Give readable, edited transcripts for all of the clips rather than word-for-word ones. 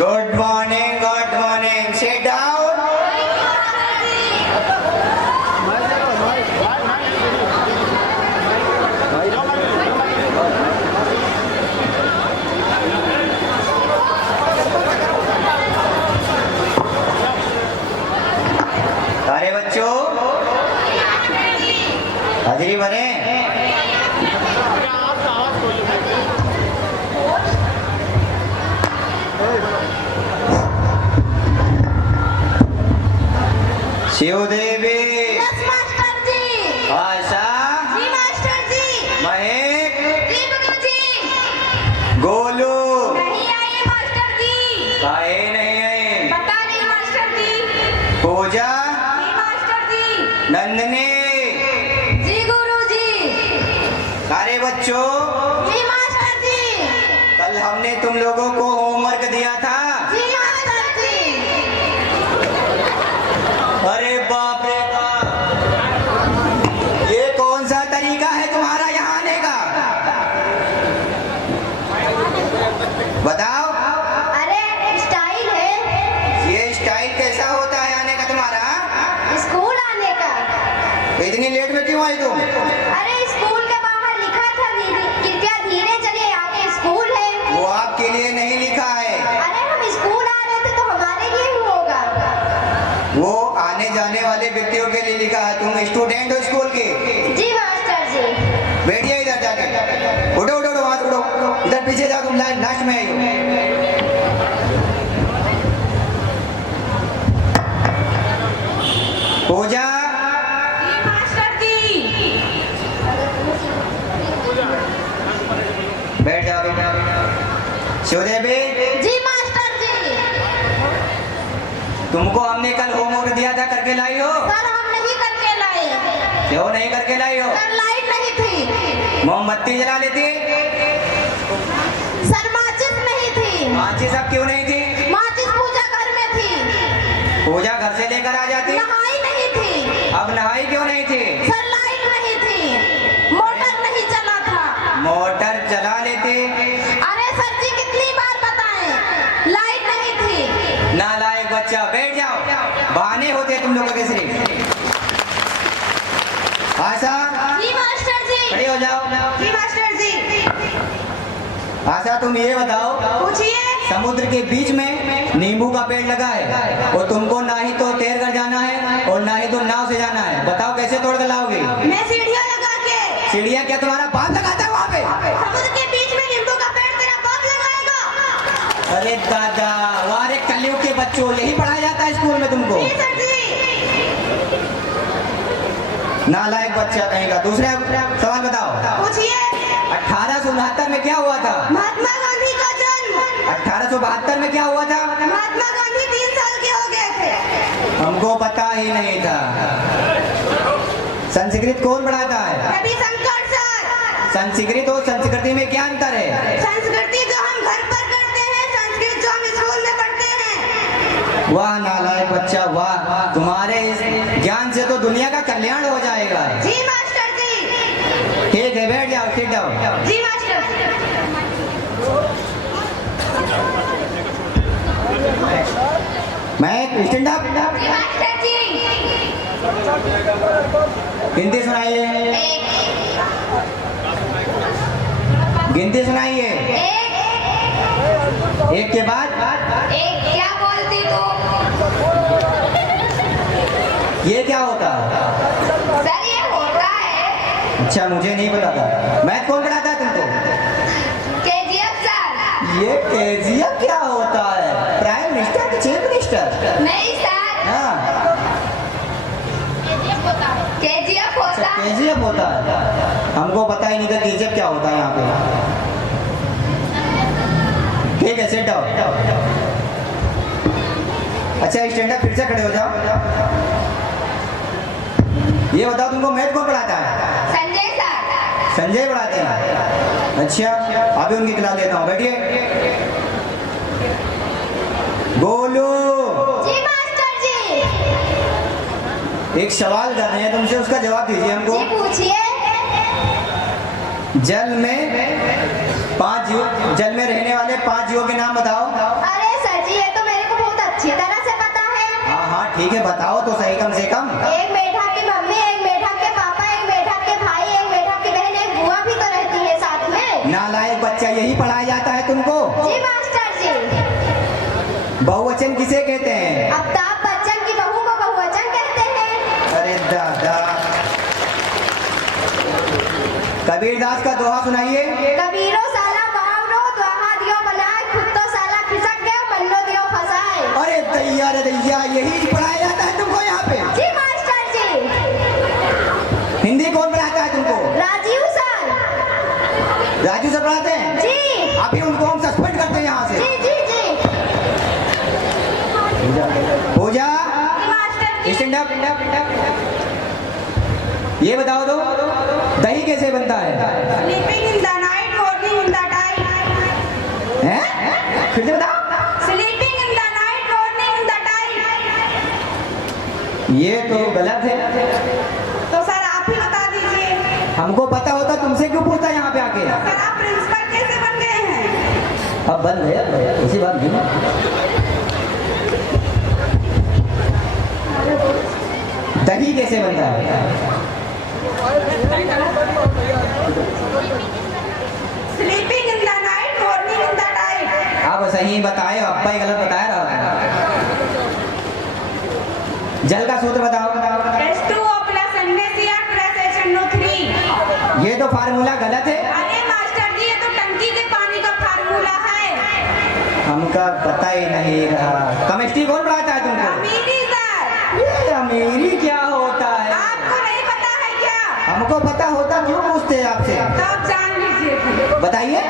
Good morning, good morning. Sit down. अरे बच्चों, हाजिरी भरे। शिवदेवी, यस मास्टर जी। आशा, जी मास्टर जी। महेक, जी गुरुजी। गोलू, नहीं आए मास्टर जी। काहे नहीं आए? पता नहीं मास्टर जी। पूजा, जी मास्टर जी। नंदनी। जी गुरुजी। अरे बच्चों, जी मास्टर जी। कल हमने तुम लोगों को होमवर्क दिया था। जी मास्टर जी। अरे बाप रे बाप, ये कौन सा तरीका है तुम्हारा यहाँ आने का? बताओ। अरे स्टाइल है। ये स्टाइल कैसा होता है आने का तुम्हारा? स्कूल आने का। तो इतनी लेट में क्यों आई तुम? अरे स्कूल के बाहर लिखा था कृपया धीरे चलिए आगे स्कूल है। वो आपके लिए नहीं लिखा है, अरे हम स्कूल आ रहे थे तो हमारे लिए ही होगा। वो आने जाने वाले व्यक्तियों के लिए लिखा है। तुम स्टूडेंट हो स्कूल के। जी मास्टर जी। बैठिए इधर जाके। उठो उठो उठो, वहां से उठो, इधर पीछे जाओ, तुम लास्ट में आई हो। पूजा, जी मास्टर जी। बैठ जाओ। शिवदेवी, जी मास्टर जी। तुमको हमने कल होमवर्क दिया था, करके लाई हो? सर हम नहीं करके लाए। क्यों नहीं करके लाई हो? सर लाइट नहीं थी। मोमबत्ती जला लेती। सर माचिस नहीं थी। माचिस अब क्यों नहीं थी? माचिस पूजा घर में थी। पूजा घर से लेकर आ जाती। नहाई नहीं थी। अब नहाई क्यों नहीं थी? सर लाइट नहीं थी, मोटर नहीं चला था। मोटर चला लेते। अरे सर जी कितनी बार बताएं, लाइट नहीं थी। नालायक बच्चा, बैठ जाओ। बहाने होते तुम लोगों के सिर्फ। आशा, जी मास्टर जी। खड़ी हो जाओ। जी मास्टर जी। आशा, तुम ये बताओ, पूछिए। समुद्र के बीच में नींबू का पेड़ लगा है और तुमको ना ही तो तैर कर जाना है और ना ही तो नाव से जाना है। बताओ कैसे तोड़ कर लाओगे? मैं सीढ़ियाँ लगा के। सीढ़ियाँ क्या तुम्हारा बाप लगाता है वहाँ पे? समुद्र के बीच में नींबू का पेड़ तेरा बाप लगाएगा। अरे दादा, वारे कलयुग के बच्चों, यही पढ़ाया जाता है स्कूल में तुमको? जी सर जी। नालायक बच्चा कहीं का। दूसरा सवाल बताओ। पूछिए। 1869 में क्या हुआ था? महात्मा गांधी का जन्म। 1872 में क्या हुआ था? महात्मा गांधी 3 साल के हो गए थे। हमको पता ही नहीं था। संस्कृत कौन पढ़ाता है? रविशंकर सर। संस्कृत और संस्कृति में क्या अंतर है? संस्कृति जो हम घर पर करते हैं, संस्कृत जो हम स्कूल में पढ़ते हैं। वाह नालायक बच्चा, वाह, तुम्हारे इस ज्ञान से तो दुनिया का कल्याण हो जाएगा। जी मास्टर जी। ठीक है, बैठ जाओ, सिट डाउन। जी मास्टर जी। मैं स्टैंड अप। जी मास्टर जी। गिनती सुनाइए। एक। गिनती सुनाइए। एक। एक के बाद एक क्या बोलती तू? ये क्या होता है? सर ये होता है। अच्छा, मुझे नहीं पता था। मैथ कौन पढ़ाता है तुमको? KGF sir. ये केजीएफ क्या होता है? प्राइम मिनिस्टर की चीफ मिनिस्टर? नहीं सर, हाँ, केजीएफ होता है। केजीएफ होता है। केजीएफ होता है। हमको पता ही नहीं था केजीएफ क्या होता है यहाँ पे। ठीक है, सेट आओ। अच्छा, स्टैंड अप, फिर से खड़े हो जाओ। ये बताओ, तुमको मैथ कौन पढ़ाता है? संजय सर। संजय पढ़ाते हैं। अच्छा, अभी उनकी क्लास लेता हूँ, बैठिए। गोलू, जी मास्टर जी। एक सवाल कर रहे हैं तुमसे, उसका जवाब दीजिए हमको। जी पूछिए। जल में रहने वाले 5 जीवों के नाम बताओ। अरे सर जी ठीक है बताओ तो सही कम से कम। एक मेढक की मम्मी, एक मेढक के पापा, एक मेढक के भाई, एक मेढक की बहन, एक बुआ भी तो रहती है साथ में। नालायक बच्चा, यही पढ़ाया जाता है तुमको? जी मास्टर जी। बहुवचन किसे कहते हैं? अमिताभ बच्चन की बहू को बहुवचन कहते हैं। अरे दादा, कबीरदास का दोहा सुनाइए। कबीरो साला बावरो दोहा दियो बनाए, खुद तो साला खिसक गए मन्नो दियो फसाए। अरे दैया रे दैया, यही पढ़ाया जाता है तुमको यहाँ पे? जी मास्टर जी। हिंदी कौन पढ़ाता है तुमको? राजीव सर। राजू सर पढ़ाते हैं? जी अभी उनको हम सस्पेंड करते हैं यहाँ से। जी जी जी। Puja, master ji. Stand up. ये बताओ तो, दही कैसे बनता है? Sleeping in the night, morning in the time. हैं? फिर से बताओ। Sleeping in the night, morning in the time. ये तो गलत है। तो सर आप ही बता दीजिए। हमको पता होता तुमसे क्यों पूछता यहाँ पे आके? सर आप प्रिंसिपल कैसे बन गए हैं? अब बंद है, ऐसी बात नहीं। दही कैसे बनता है? Sleeping in the night, morning in the time. आप सही बताए, अब्बा ही गलत बताया रहा। जल का सूत्र बताओ। H2O plus NaCl plus HNO3. ये तो फार्मूला गलत है। अरे मास्टर जी ये तो टंकी के पानी का फार्मूला है। हमका पता ही नहीं रहा। केमिस्ट्री कौन पढ़ाता है तुमको? अमीरी सर। ये अमीरी क्या होता है? आपको नहीं पता है क्या? हमको पता होता क्यों पूछते हैं आपसे? तो आप जान लीजिए। बताइए।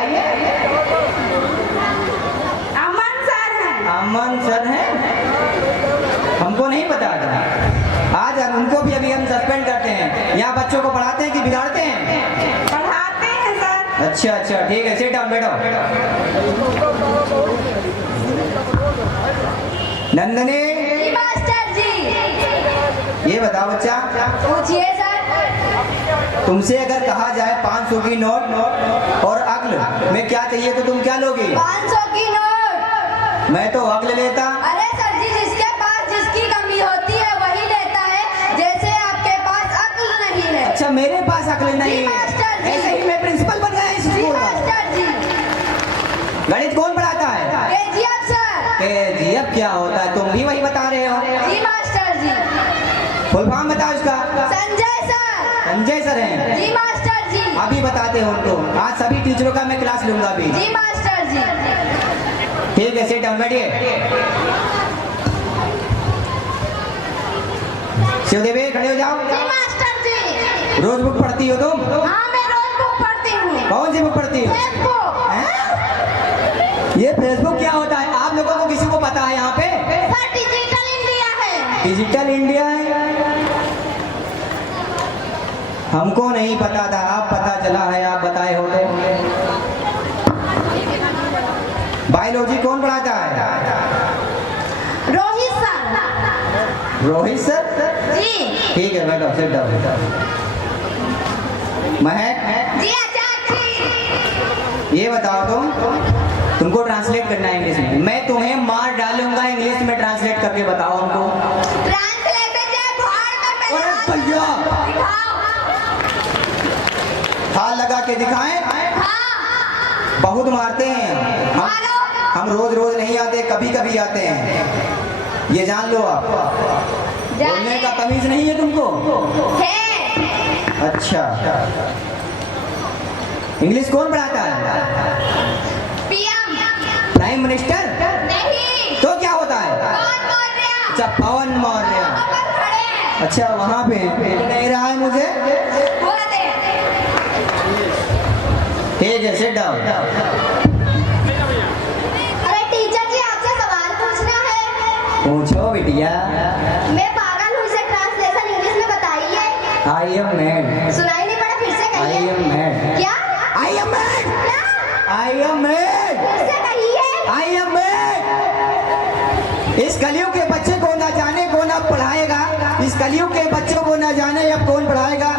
अमन सर हैं। अमन सर हैं? हमको नहीं पता था। आज उनको भी अभी हम सस्पेंड करते हैं। यहाँ बच्चों को पढ़ाते हैं कि बिगाड़ते हैं? पढ़ाते हैं सर। अच्छा अच्छा ठीक है, सिट डाउन, बैठो। नंदनी, जी मास्टर जी। ये बताओ बच्चा, पूछिए सर। तुमसे अगर कहा जाए 500 की नोट और अक्ल में क्या चाहिए तो तुम क्या लोगी? 500 की नोट। मैं तो अक्ल लेता। अरे सर जी, जिसके पास जिसकी कमी होती है वही लेता है, जैसे आपके पास अक्ल नहीं है। अच्छा, मेरे पास अक्ल नहीं जी है, मास्टर जी। ऐसे ही मैं प्रिंसिपल बन गया इस जी स्कूल का। मास्टर जी। गणित कौन पढ़ाता है? KGF sir. केजीएफ क्या होता है? तुम भी वही बता रहे हो। जी मास्टर जी। फुल फॉर्म बताओ इसका। संजय सर। संजय सर हैं? जी मास्टर जी। अभी बताते हो उनको। आज सभी टीचरों का मैं क्लास लूंगा अभी। जी मास्टर जी। ठीक है, सिट डाउन, बैठिए। शिवदेवी खड़े हो जाओ। जी मास्टर जी। रोज बुक पढ़ती हो तुम? हाँ मैं रोज बुक पढ़ती हूँ। कौन सी बुक पढ़ती हो? फेसबुक। हैं? ये फेसबुक क्या होता है? आप लोगों को किसी को पता है यहाँ पे? सर डिजिटल इंडिया है। डिजिटल इंडिया है? हमको नहीं पता था, आप पता चला है, आप बताए हो तो। बायोलॉजी कौन पढ़ाता है? रोहित सर। रोहित सर? जी। ठीक है, बैठो, सिट डाउन। महक, जी आचार्य। ये बताओ तुमको ट्रांसलेट करना है इंग्लिश में। मैं तुम्हें मार डालूंगा, इंग्लिश में ट्रांसलेट करके बताओ हमको। ट्रांसलेशन है भाड़ में अरे मिला। भैया, दिखाओ। हाथ लगा के दिखाएं? हाँ। बहुत मारते हैं मारो। हम रोज रोज नहीं आते, कभी कभी आते हैं, ये जान लो आप। बोलने का तमीज नहीं है तुमको? है। अच्छा, इंग्लिश कौन पढ़ाता है? पीएम। Prime minister? नहीं। तो क्या होता है? कौन बोल रहा? अच्छा, पवन मौर्य। ऊपर खड़े हैं। अच्छा, वहां पे नहीं रहा है मुझे। बोल दे। ठीक है, सिट डाउन। अरे टीचर जी आपसे सवाल पूछना है। पूछो बिटिया। मैं पागल हूँ, इसे ट्रांसलेशन इंग्लिश में बताइए। I am mad. सुनाई नहीं पड़ा, फिर से आई कहिए। Am mad. क्या? I am mad. क्या? I am mad. फिर से कहिए। I am mad. इस कलयुग के बच्चे को ना जाने कौन अब पढ़ाएगा, इस कलयुग के बच्चों को ना जाने अब कौन पढ़ाएगा।